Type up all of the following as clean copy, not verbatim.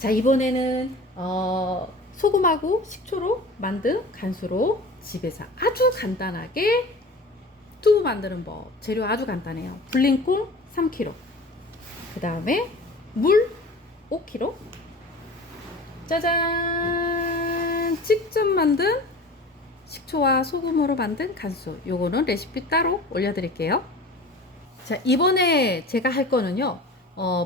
자, 이번에는 소금하고 식초로 만든 간수로 집에서 아주 간단하게 두부 만드는 법. 재료 아주 간단해요. 불린콩 3kg, 그 다음에 물 5kg, 짜잔! 직접 만든 식초와 소금으로 만든 간수. 요거는 레시피 따로 올려드릴게요. 자, 이번에 제가 할 거는요,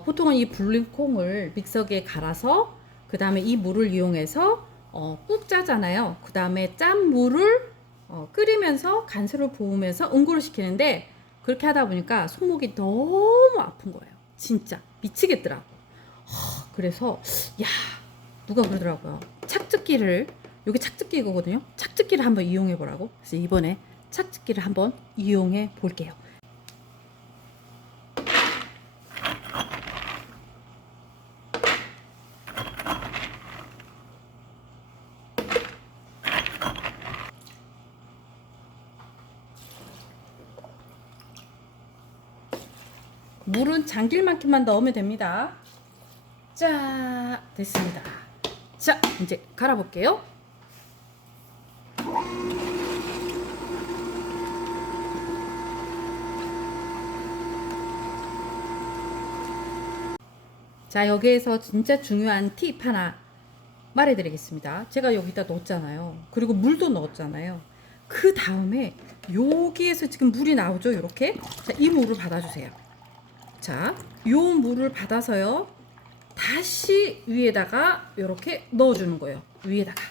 보통은 이 불린 콩을 믹서기에 갈아서 그 다음에 이 물을 이용해서 꾹 짜잖아요. 그 다음에 짠 물을 끓이면서 간수를 부으면서 응고를 시키는데, 그렇게 하다 보니까 손목이 너무 아픈 거예요. 진짜 미치겠더라고. 그래서 야, 누가 그러더라고요. 착즙기를, 여기 착즙기거든요. 착즙기를 한번 이용해 보라고. 그래서 이번에 착즙기를 한번 이용해 볼게요. 물은 잠길 만큼만 넣으면 됩니다. 자, 됐습니다. 자, 이제 갈아볼게요. 자, 여기에서 진짜 중요한 팁 하나 말해드리겠습니다. 제가 여기다 넣었잖아요. 그리고 물도 넣었잖아요. 그 다음에 여기에서 지금 물이 나오죠, 이렇게. 자, 이 물을 받아주세요. 자, 요 물을 받아서요, 다시 위에다가 이렇게 넣어주는 거예요. 위에다가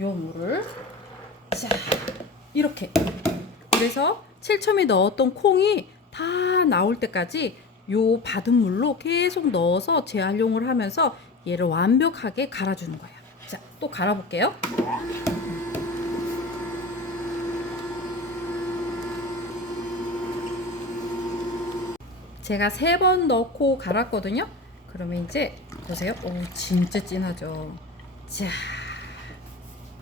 요 물을, 자, 이렇게. 그래서 제일 처음에 넣었던 콩이 다 나올 때까지 요 받은 물로 계속 넣어서 재활용을 하면서 얘를 완벽하게 갈아주는 거예요. 자, 또 갈아볼게요. 제가 3번 넣고 갈았거든요. 그러면 이제 보세요. 오, 진짜 진하죠. 자,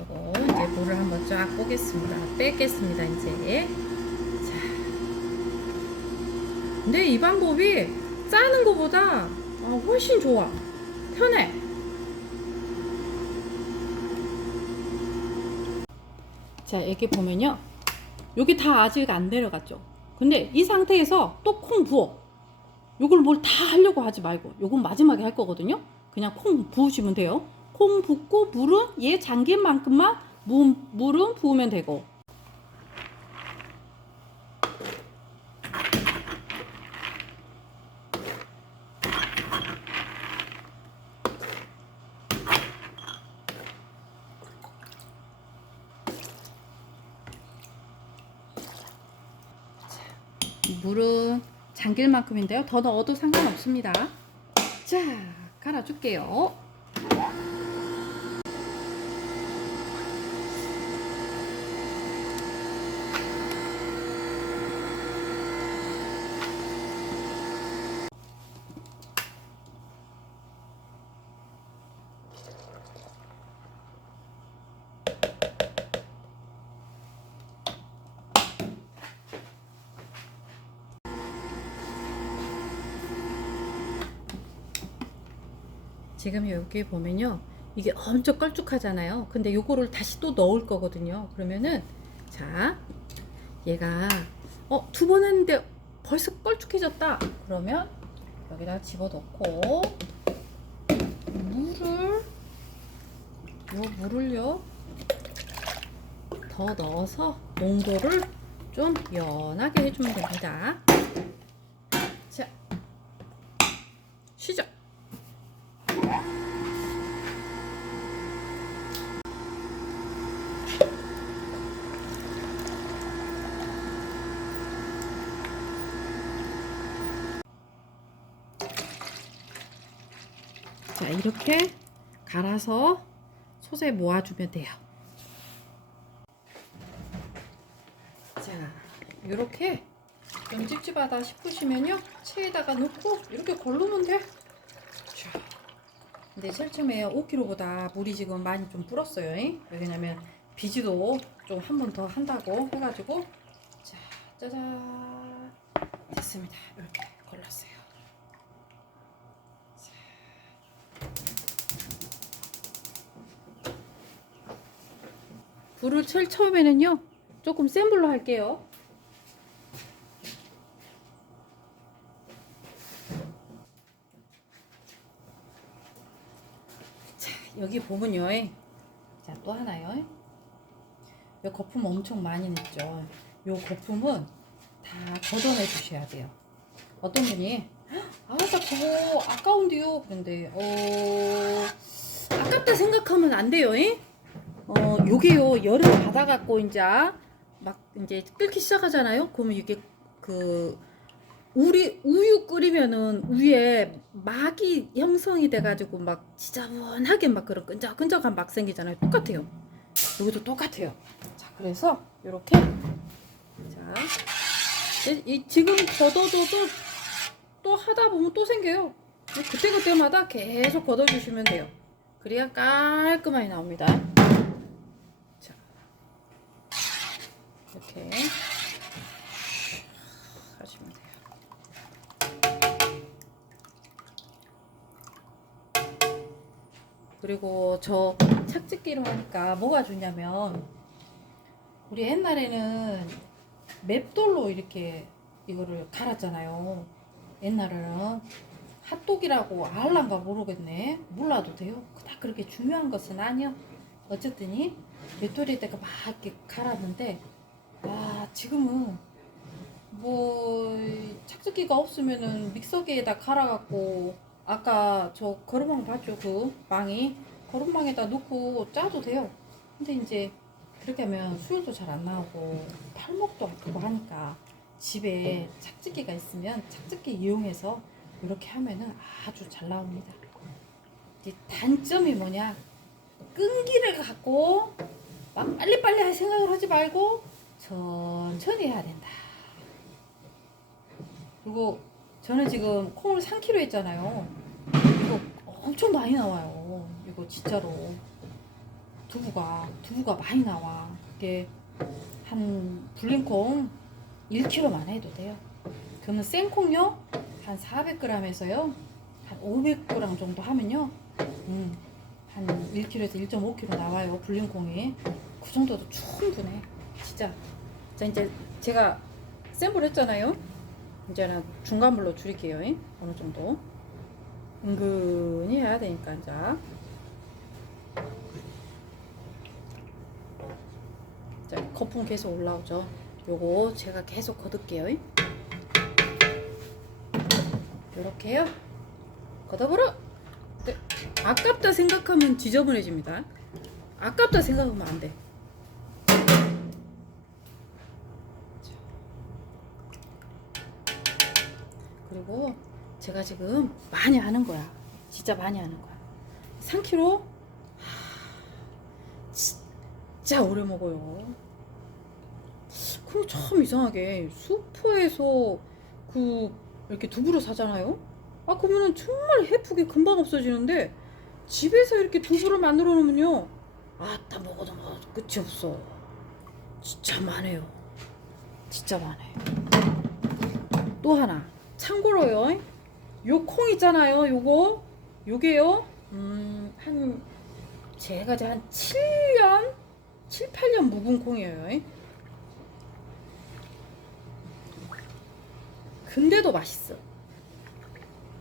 이거 이제 물을 한번 쫙 빼겠습니다. 뺏겠습니다, 이제. 자, 근데 이 방법이 짜는 것보다 훨씬 좋아. 편해. 자, 여기 보면요, 여기 다 아직 안 내려갔죠. 근데 이 상태에서 또 콩 부어. 요걸 뭘 다 하려고 하지 말고, 요건 마지막에 할 거거든요. 그냥 콩 부으시면 돼요. 콩 붓고 물은 얘 잠긴 만큼만 물은 부으면 되고. 물은 잠길 만큼인데요. 더 넣어도 상관없습니다. 자, 갈아줄게요. 지금 여기 보면요, 이게 엄청 걸쭉하잖아요. 근데 요거를 다시 또 넣을 거거든요. 그러면은, 자, 얘가 2번 했는데 벌써 걸쭉해졌다. 그러면 여기다 집어넣고 물을요 더 넣어서 농도를 좀 연하게 해주면 됩니다. 자, 시작. 자, 이렇게 갈아서 솥에 모아주면 돼요. 자, 이렇게 좀 찝찝하다 싶으시면요, 체에다가 넣고 이렇게 걸르면 돼. 자, 근데 제일 처음에 5kg보다 물이 지금 많이 좀 불었어요. 왜냐면 비지도 좀 한 번 더 한다고 해가지고. 자, 짜잔, 됐습니다. 이렇게 걸렀어요. 불을 제일 처음에는요 조금 센 불로 할게요. 자, 여기 보면요, 자, 또 하나요. 이 거품 엄청 많이 냈죠. 이 거품은 다 걷어내 주셔야 돼요. 어떤 분이 나 그거 아까운데요. 그런데 아깝다 생각하면 안 돼요. 요게요 열을 받아갖고 이제 막 이제 끓기 시작하잖아요. 그러면 이게 그 우유 끓이면은 위에 막이 형성이 돼가지고 막 지저분하게 막 그런 끈적끈적한 막 생기잖아요. 똑같아요. 이것도 똑같아요. 자, 그래서 이렇게 자, 지금 걷어줘도 또 하다 보면 또 생겨요. 그때그때마다 계속 걷어주시면 돼요. 그래야 깔끔하게 나옵니다. 자, 이렇게 하시면 돼요. 그리고 저 착즙기로 하니까 뭐가 좋냐면 우리 옛날에는 맵돌로 이렇게 이거를 갈았잖아요. 옛날에는 핫도그라고 알란가 모르겠네. 몰라도 돼요. 다 그렇게 중요한 것은 아니요. 어쨌든이 맵돌이에다가 막 이렇게 갈았는데 지금은 뭐 착즙기가 없으면은 믹서기에다 갈아갖고 아까 저 거름망 봤죠? 그 망이 거름망에다 넣고 짜도 돼요. 근데 이제 그렇게 하면 수율도 잘 안 나오고 탈목도 아프고 하니까 집에 착즙기가 있으면 착즙기 이용해서 이렇게 하면은 아주 잘 나옵니다. 이제 단점이 뭐냐? 끈기를 갖고 막 빨리빨리 할 생각을 하지 말고 천천히 해야 된다. 그리고 저는 지금 콩을 3kg 했잖아요. 이거 엄청 많이 나와요. 이거 진짜로 두부가 많이 나와. 이게 한 불린콩 1kg만 해도 돼요. 그러면 생콩요 한 400g에서요 한 500g 정도 하면요 한 1kg에서 1.5kg 나와요. 불린콩이 그 정도도 충분해 진짜. 자, 이제 제가 센 불 했잖아요. 이제는 중간불로 줄일게요. 어느 정도 은근히 해야 되니까. 자, 거품 계속 올라오죠. 요거 제가 계속 걷을게요. 요렇게요. 걷어버려. 네. 아깝다 생각하면 지저분해집니다. 아깝다 생각하면 안 돼. 그리고 제가 지금 많이 하는 거야. 진짜 많이 하는 거야. 3kg? 진짜 오래 먹어요. 그럼 참 이상하게 슈퍼에서 이렇게 두부를 사잖아요. 그러면은 정말 해프게 금방 없어지는데 집에서 이렇게 두부를 만들어 놓으면요, 다 먹어도 끝이 없어. 진짜 많아요. 진짜 많아요. 또 하나 참고로요, 요 콩 있잖아요. 요게요 제가 한 7년 8년 묵은 콩이에요. 근데도 맛있어.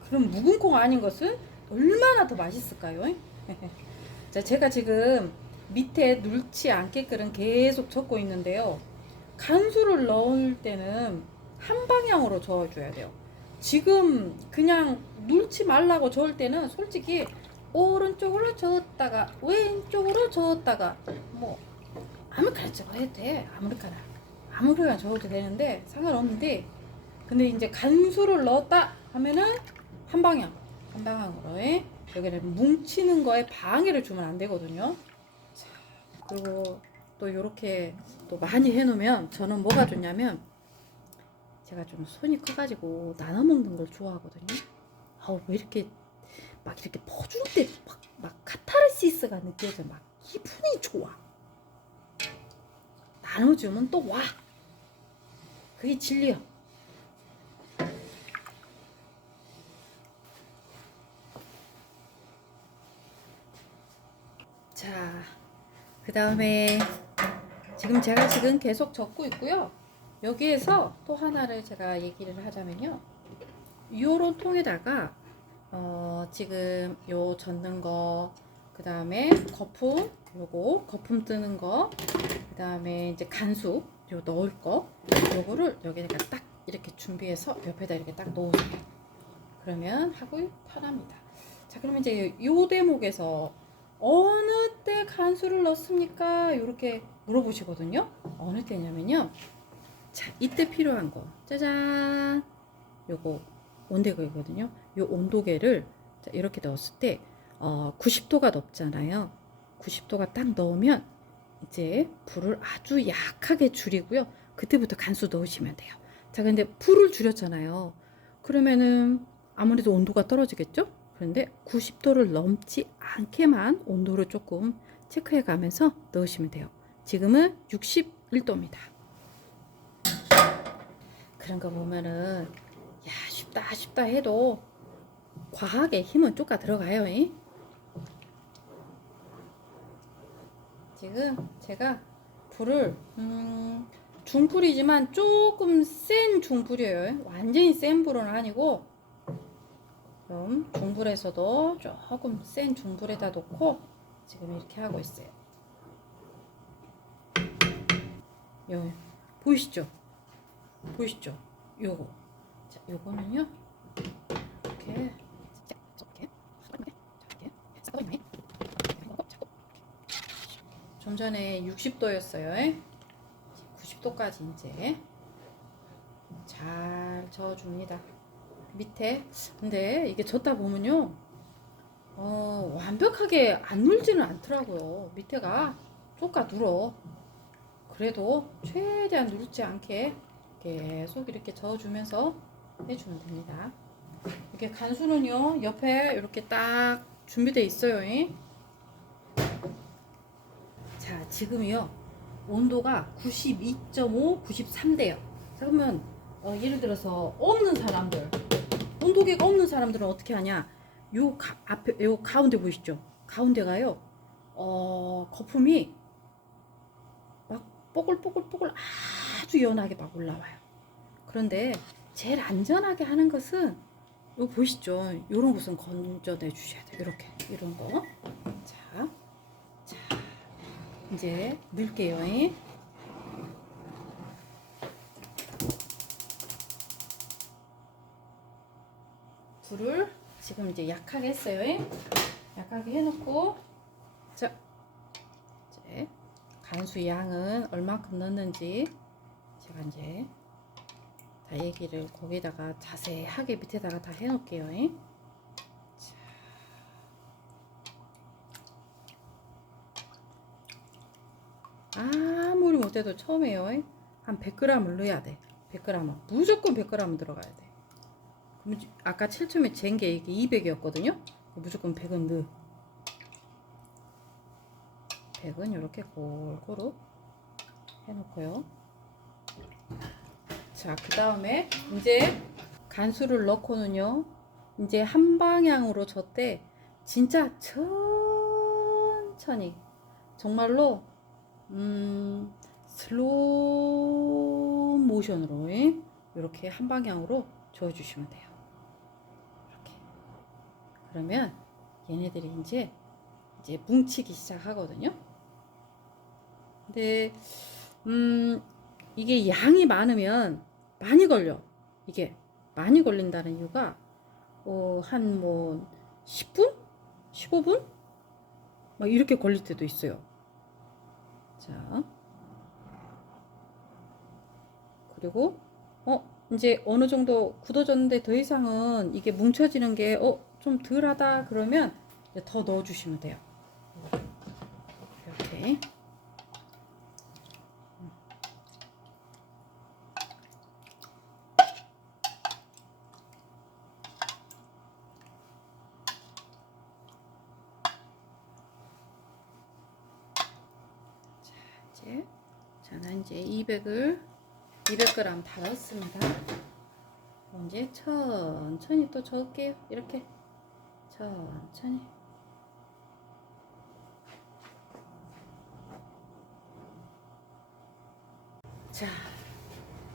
그럼 묵은 콩 아닌 것은 얼마나 더 맛있을까요? 자, 제가 지금 밑에 눌지 않게끔 계속 적고 있는데요. 간수를 넣을 때는 한 방향으로 저어줘야 돼요. 지금 그냥 눌지 말라고 저을 때는 솔직히 오른쪽으로 저었다가 왼쪽으로 저었다가 뭐 아무렇게나 저어도 돼. 아무렇게나 저어도 되는데 상관없는데, 근데 이제 간수를 넣었다 하면은 한 방향으로 여기는 뭉치는 거에 방해를 주면 안 되거든요. 자, 그리고 또 이렇게 또 많이 해놓으면 저는 뭐가 좋냐면, 제가 좀 손이 커가지고 나눠 먹는 걸 좋아하거든요. 왜 이렇게 막 이렇게 퍼줄 때 막 카타르시스가 느껴져. 막 기분이 좋아. 나눠주면 또 와. 그게 진리야. 자, 그 다음에 지금 계속 적고 있고요. 여기에서 또 하나를 제가 얘기를 하자면요. 요런 통에다가 지금 요 젓는 거, 그 다음에 거품, 요거 거품 뜨는 거, 그 다음에 이제 간수 요 넣을 거, 요거를 여기다가 딱 이렇게 준비해서 옆에다 이렇게 딱 놓으세요. 그러면 하고 편합니다. 자, 그러면 이제 요 대목에서 어느 때 간수를 넣습니까? 이렇게 물어보시거든요. 어느 때냐면요. 자, 이때 필요한 거. 짜잔. 요거 온도계거든요. 요 온도계를 이렇게 넣었을 때 90도가 넘잖아요. 90도가 딱 넣으면 이제 불을 아주 약하게 줄이고요. 그때부터 간수 넣으시면 돼요. 자, 근데 불을 줄였잖아요. 그러면은 아무래도 온도가 떨어지겠죠? 그런데 90도를 넘지 않게만 온도를 조금 체크해 가면서 넣으시면 돼요. 지금은 61도입니다. 그런 거 보면은 야, 쉽다 해도 과하게 힘은 쪼까 들어가요. 지금 제가 불을 중불이지만 조금 센 중불이에요. 완전히 센 불은 아니고 좀 중불에서도 조금 센 중불에다 놓고 지금 이렇게 하고 있어요. 요 보이시죠? 보이시죠? 요거. 자, 요거는요. 이렇게 좀 전에 60도였어요. 90도까지 이제 잘 저어줍니다. 밑에. 근데 이게 젓다 보면요. 완벽하게 안 눌지는 않더라고요. 밑에가 쪼까 눌어. 그래도 최대한 누르지 않게 계속 이렇게 저어주면서 해주면 됩니다. 이렇게 간수는요, 옆에 이렇게 딱 준비되어 있어요. 자, 지금이요, 온도가 92.5, 93대요. 자, 그러면 예를 들어서 없는 사람들, 온도계가 없는 사람들은 어떻게 하냐? 앞에 요 가운데 보이시죠? 가운데가요, 거품이 막 뽀글뽀글뽀글 아주 연하게 막 올라와요. 그런데 제일 안전하게 하는 것은 요 보이시죠? 요런 것은 건져내 주셔야 돼요. 이렇게 이런 거. 자, 이제 넣을게요. 불을 지금 이제 약하게 했어요. 약하게 해놓고, 자, 이제 간수 양은 얼마큼 넣는지 제가 이제 다 얘기를 거기다가 자세하게 밑에다가 다 해놓을게요. 아무리 못해도 처음에요. 한 100g을 넣어야 돼. 100g은 무조건 100g 들어가야 돼. 아까 7첨에 잰 게 이게 200이었거든요. 무조건 100은 넣어. 100은 이렇게 골고루 해놓고요. 자, 그 다음에 이제 간수를 넣고는요, 이제 한 방향으로 젓대 진짜 천천히, 정말로 슬로우 모션으로 이렇게 한 방향으로 저어주시면 돼요. 이렇게. 그러면 얘네들이 이제 뭉치기 시작하거든요. 근데 이게 양이 많으면 많이 걸려. 이게 많이 걸린다는 이유가 한 뭐 10분? 15분? 막 이렇게 걸릴 때도 있어요. 자, 그리고 이제 어느 정도 굳어졌는데 더 이상은 이게 뭉쳐지는 게 좀 덜하다 그러면 더 넣어주시면 돼요. 이렇게. 저는 이제 200g 다 넣었습니다. 이제 천천히 또 저을게요. 이렇게 천천히. 자,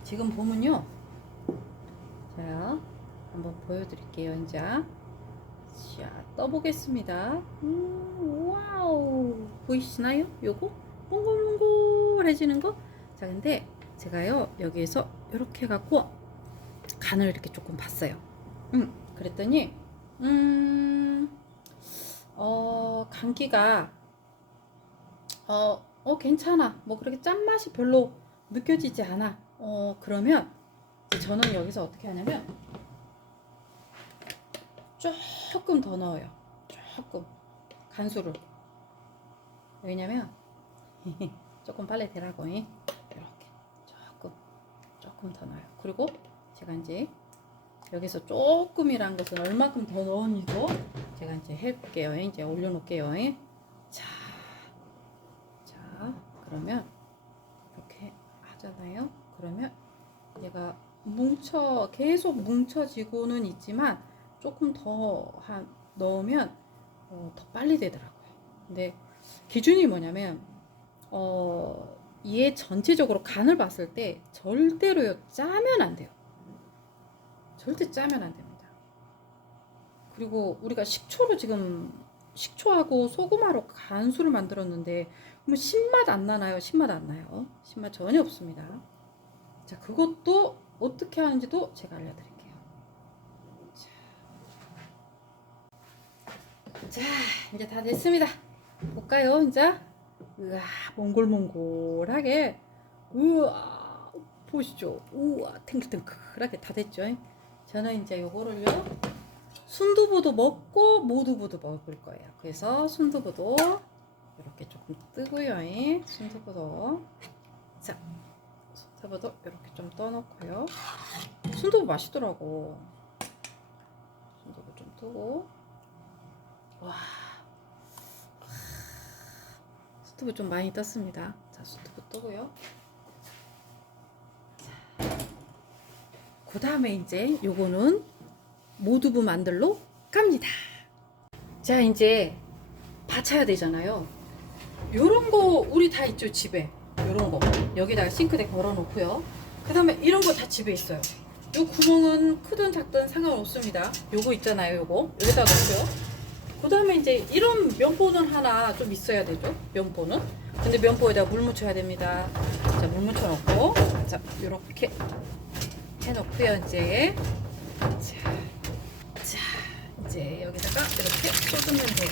지금 보면요. 자, 한번 보여드릴게요. 이제 자, 떠보겠습니다. 와우, 보이시나요? 요거 몽글몽글해지는 거. 자, 근데 제가요 여기에서 이렇게 해갖고 간을 이렇게 조금 봤어요. 그랬더니 감기가 괜찮아. 뭐 그렇게 짠맛이 별로 느껴지지 않아. 그러면 저는 여기서 어떻게 하냐면 조금 더 넣어요. 조금 간수를. 왜냐면 조금 빨리 되라고. 이렇게 조금 더 넣어요. 그리고 제가 이제 여기서 조금이란 것은 얼마큼 더 넣었는지도 제가 이제 해볼게요. 이제 올려놓을게요. 자, 그러면 이렇게 하잖아요. 그러면 얘가 계속 뭉쳐지고는 있지만 조금 더 넣으면 더 빨리 되더라고요. 근데 기준이 뭐냐면 얘 전체적으로 간을 봤을 때 절대로요 짜면 안 돼요. 절대 짜면 안 됩니다. 그리고 우리가 식초하고 소금하고 간수를 만들었는데 그러면 신맛 안 나나요? 신맛 안 나요. 신맛 전혀 없습니다. 자, 그것도 어떻게 하는지도 제가 알려드릴게요. 자, 이제 다 됐습니다. 볼까요? 이제 우와, 몽골몽골하게 우와, 보시죠. 우와, 탱글탱글하게 다 됐죠. 저는 이제 요거를요 순두부도 먹고 모두부도 먹을 거예요. 그래서 순두부도 이렇게 조금 뜨고요. 순두부도 자, 순두부도 이렇게 좀 떠놓고요. 순두부 맛있더라고. 순두부 좀 뜨고 와, 순두부 좀 많이 떴습니다. 자, 순두부 뜨고요. 그 다음에 이제 요거는 모두부 만들러 갑니다. 자, 이제 받쳐야 되잖아요. 요런 거 우리 다 있죠, 집에. 요런 거 여기다가 싱크대 걸어 놓고요. 그 다음에 이런 거 다 집에 있어요. 요 구멍은 크든 작든 상관없습니다. 요거 있잖아요. 요거 여기다 놓고요. 그 다음에 이제 이런 면보는 하나 좀 있어야 되죠. 면보는. 근데 면보에다 물 묻혀야 됩니다. 자, 물 묻혀 놓고 자, 요렇게 해놓고요. 이제 자, 이제 여기다가 이렇게 쏟으면 돼요.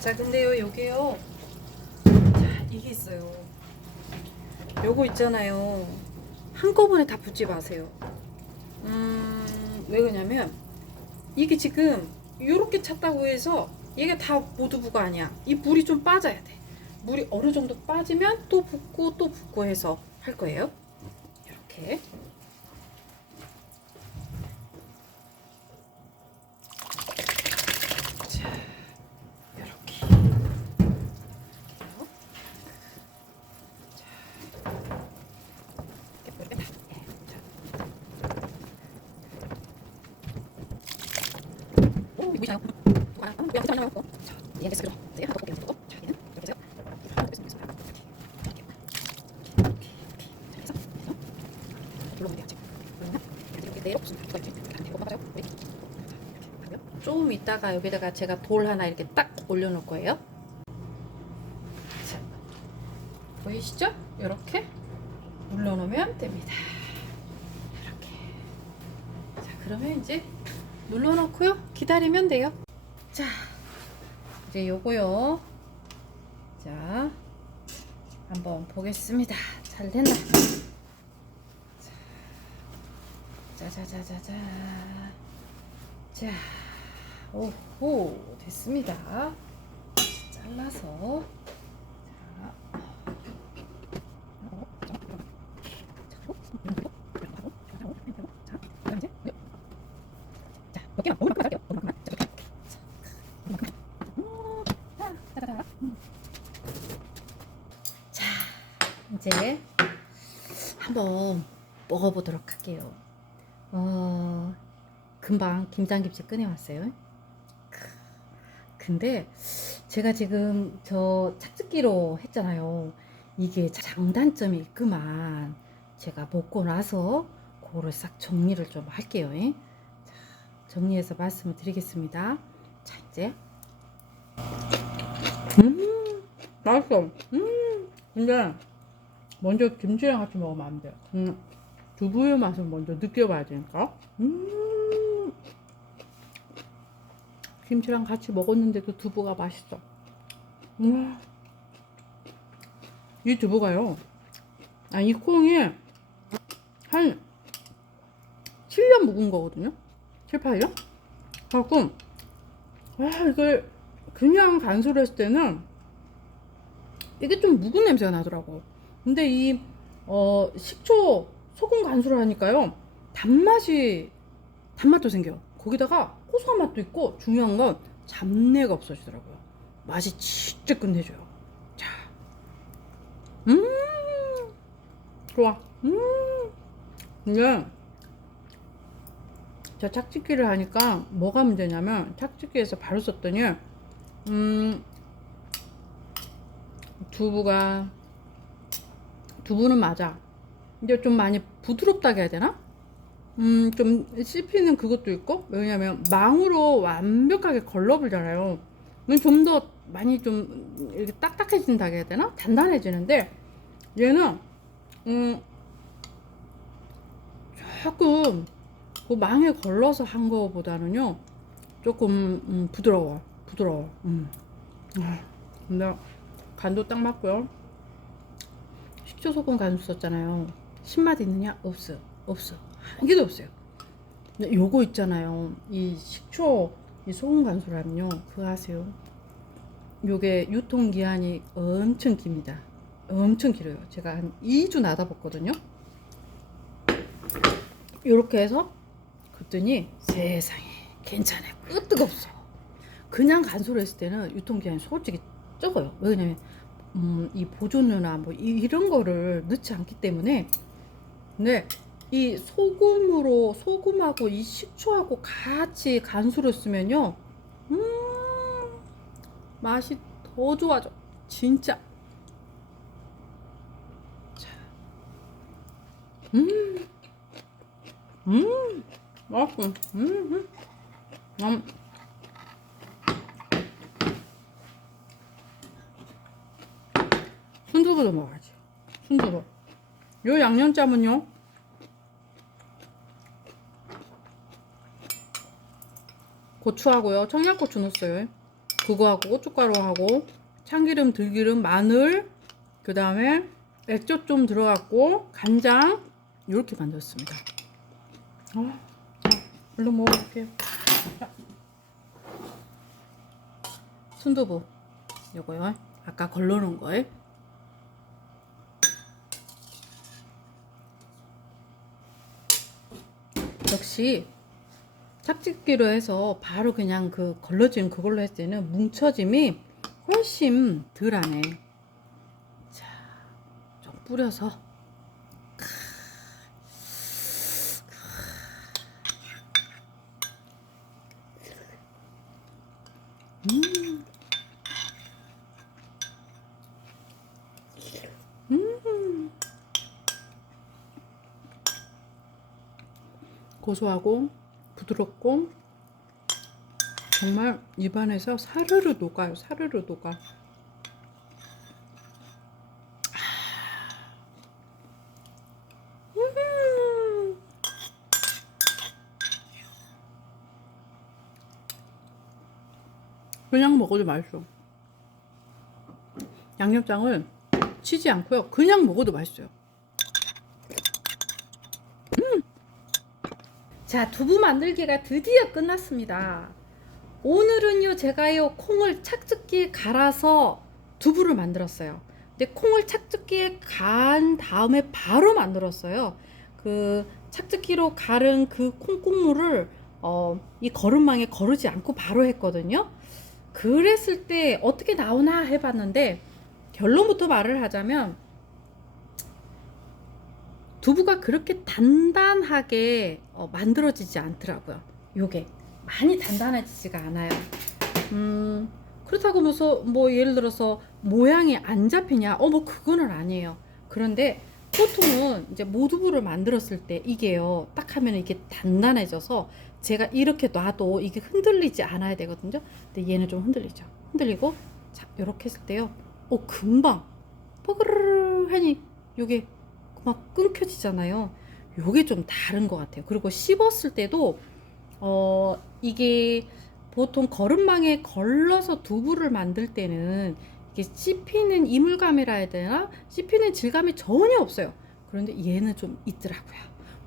자, 근데요 여기요, 자, 이게 있어요. 요거 있잖아요. 한꺼번에 다 붓지 마세요. 왜 그러냐면 이게 지금 요렇게 찼다고 해서 이게 다 모두부가 아니야. 이 물이 좀 빠져야 돼. 물이 어느 정도 빠지면 또 붓고 또 붓고 해서 할 거예요. 이렇게. 자, 이렇게. 오, 이거 뭐야? 얘는 됐어. 네, 하나 더 볼게요. 자, 얘는 여기서요. 하나 더 뺐습니다. 이렇게 해서 눌러면 돼요. 지금. 그러면 이렇게 내려 붙습니다. 이거 이렇게 안 되고 맞아요? 네. 좀 이따가 여기다가 제가 돌 하나 이렇게 딱 올려놓을 거예요. 자, 보이시죠? 이렇게 눌러놓으면 됩니다. 이렇게. 자, 그러면 이제 눌러놓고요. 기다리면 돼요. 자, 이제 요거요. 자, 한번 보겠습니다. 잘 됐나? 자자자자자. 자, 오호, 됐습니다. 잘라서. 자, 몇 개만, 먹을만큼 할게요. 먹을만큼만. 자, 이제 한번 먹어보도록 할게요. 금방 김장김치 꺼내왔어요. 근데 제가 지금 저 착즙기로 했잖아요. 이게 장단점이 있구만. 제가 먹고 나서 그거를 싹 정리를 좀 할게요. 자, 정리해서 말씀을 드리겠습니다. 자, 이제 맛있어. 근데 먼저 김치랑 같이 먹으면 안 돼. 두부의 맛을 먼저 느껴봐야 되니까. 김치랑 같이 먹었는데도 두부가 맛있어. 이 두부가요. 이 콩이 한 7년 묵은 거거든요. 7, 8년? 갖고, 이걸 그냥 간수를 했을 때는 이게 좀 묵은 냄새가 나더라고. 근데 이, 식초, 소금 간수를 하니까요. 단맛도 생겨요. 거기다가 고소한 맛도 있고, 중요한 건 잡내가 없어지더라고요. 맛이 진짜 끝내줘요. 자, 좋아. 근데 저 착즙기를 하니까 뭐가 문제냐면 착즙기에서 바로 썼더니 두부는 맞아. 근데 좀 많이 부드럽다고 해야 되나? 좀 씹히는 그것도 있고, 왜냐면 망으로 완벽하게 걸러불잖아요. 좀 더 많이 좀 이렇게 딱딱해진다고 해야 되나? 단단해지는데 얘는 조금 그 망에 걸러서 한 거보다는요 조금 부드러워. 근데 간도 딱 맞고요. 식초 소금 간수 썼잖아요. 신맛 있느냐? 없어. 한 개도 없어요. 근데 요거 있잖아요. 이 식초 이 소금 간수라면요, 그거 아세요? 요게 유통기한이 엄청 깁니다. 엄청 길어요. 제가 한 2주 나다 봤거든요. 요렇게 해서 그랬더니 세상에 괜찮아요. 끄떡 없어. 그냥 간수를 했을 때는 유통기한이 솔직히 적어요. 왜냐면 이 보존료나 뭐 이런 거를 넣지 않기 때문에. 근데 이 소금하고 이 식초하고 같이 간수를 쓰면요, 맛이 더 좋아져. 진짜. 자, 맛있어. 순두부도 먹어야지. 순두부. 요 양념짬은요, 고추하고요, 청양고추 넣었어요. 그거하고 고춧가루하고 참기름, 들기름, 마늘, 그 다음에 액젓 좀 들어갔고 간장 이렇게 만들었습니다. 얼른 먹어볼게요. 순두부 요거요. 아까 걸러놓은 거에 역시 착즙기로 해서 바로 그냥 그 걸러진 그걸로 했을 때는 뭉쳐짐이 훨씬 덜하네. 자, 좀 뿌려서. 고소하고 부드럽고 정말 입안에서 사르르 녹아요. 사르르 녹아. 그냥 먹어도 맛있어. 양념장을 치지 않고요. 그냥 먹어도 맛있어요. 자, 두부 만들기가 드디어 끝났습니다. 오늘은요, 제가요, 콩을 착즙기에 갈아서 두부를 만들었어요. 근데 콩을 착즙기에 간 다음에 바로 만들었어요. 그 착즙기로 갈은 그 콩국물을 이 거름망에 거르지 않고 바로 했거든요. 그랬을 때 어떻게 나오나 해봤는데, 결론부터 말을 하자면 두부가 그렇게 단단하게 그렇다고 뭐 예를 들어서 모양이 안 잡히냐? 뭐 그거는 아니에요. 그런데 보통은 이제 모두부를 만들었을 때 이게요, 딱 하면 이게 단단해져서 제가 이렇게 놔도 이게 흔들리지 않아야 되거든요. 근데 얘는 좀 흔들리죠. 흔들리고, 자, 이렇게 했을 때요, 금방 뻐그르르 하니 요게 막 끊겨지잖아요. 요게 좀 다른 것 같아요. 그리고 씹었을 때도 이게 보통 거름망에 걸러서 두부를 만들 때는 이게 씹히는 이물감이라 해야 되나? 씹히는 질감이 전혀 없어요. 그런데 얘는 좀 있더라고요.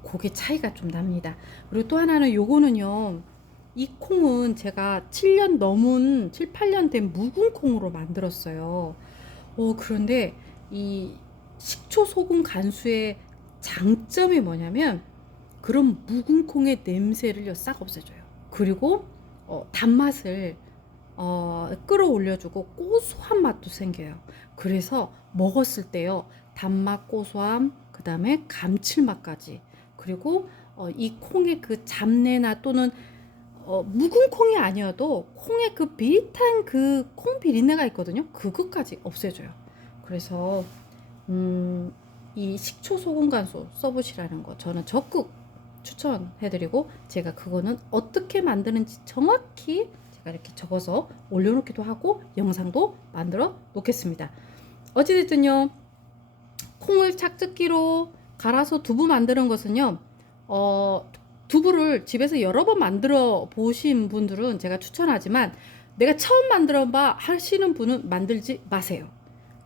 그게 차이가 좀 납니다. 그리고 또 하나는 요거는요, 이 콩은 제가 7년 넘은 7, 8년 된 묵은 콩으로 만들었어요. 그런데 이 식초 소금 간수의 장점이 뭐냐면 그런 묵은 콩의 냄새를요 싹 없애줘요. 그리고 단맛을 끌어올려주고 고소한 맛도 생겨요. 그래서 먹었을 때요, 단맛, 고소함, 그 다음에 감칠맛까지, 그리고 이 콩의 그 잡내나 또는 묵은 콩이 아니어도 콩의 그 비릿한 그 콩 비린내가 있거든요. 그것까지 없애줘요. 그래서 이 식초 소금 간수 써보시라는 거 저는 적극 추천해드리고, 제가 그거는 어떻게 만드는지 정확히 제가 이렇게 적어서 올려놓기도 하고 영상도 만들어 놓겠습니다. 어찌됐든요, 콩을 착즙기로 갈아서 두부 만드는 것은요, 두부를 집에서 여러 번 만들어 보신 분들은 제가 추천하지만, 내가 처음 만들어 봐 하시는 분은 만들지 마세요.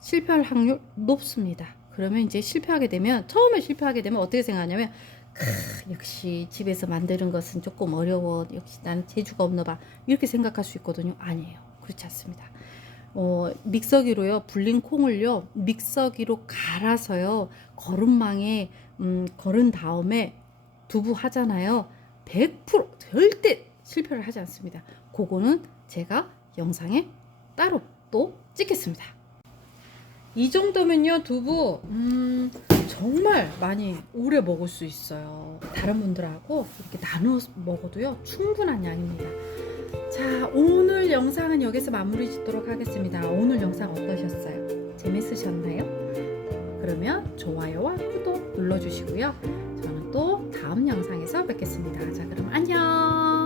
실패할 확률 높습니다. 그러면 이제 처음에 실패하게 되면 어떻게 생각하냐면, 역시 집에서 만드는 것은 조금 어려워, 역시 나는 재주가 없나 봐, 이렇게 생각할 수 있거든요. 아니에요. 그렇지 않습니다. 믹서기로요, 불린 콩을요 믹서기로 갈아서요 거름망에 걸은 다음에 두부 하잖아요. 100% 절대 실패를 하지 않습니다. 그거는 제가 영상에 따로 또 찍겠습니다. 이 정도면요, 두부 정말 많이 오래 먹을 수 있어요. 다른 분들하고 이렇게 나눠 먹어도요 충분한 양입니다. 자, 오늘 영상은 여기서 마무리 짓도록 하겠습니다. 오늘 영상 어떠셨어요? 재밌으셨나요? 그러면 좋아요와 구독 눌러주시고요. 저는 또 다음 영상에서 뵙겠습니다. 자, 그럼 안녕.